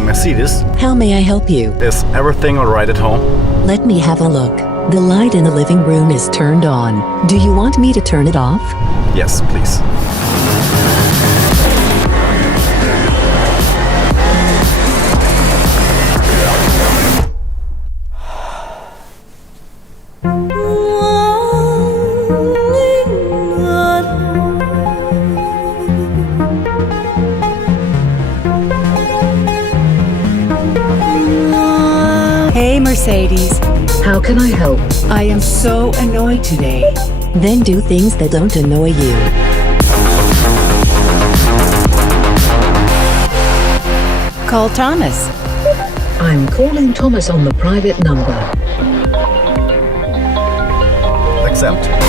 Hi, Mercedes. How may I help you? Is everything alright at home? Let me have a look. The light in the living room is turned on. Do you want me to turn it off? Yes, please. Hey, Mercedes. How can I help? I am so annoyed today. Then do things that don't annoy you. Call Thomas. I'm calling Thomas on the private number. Accept.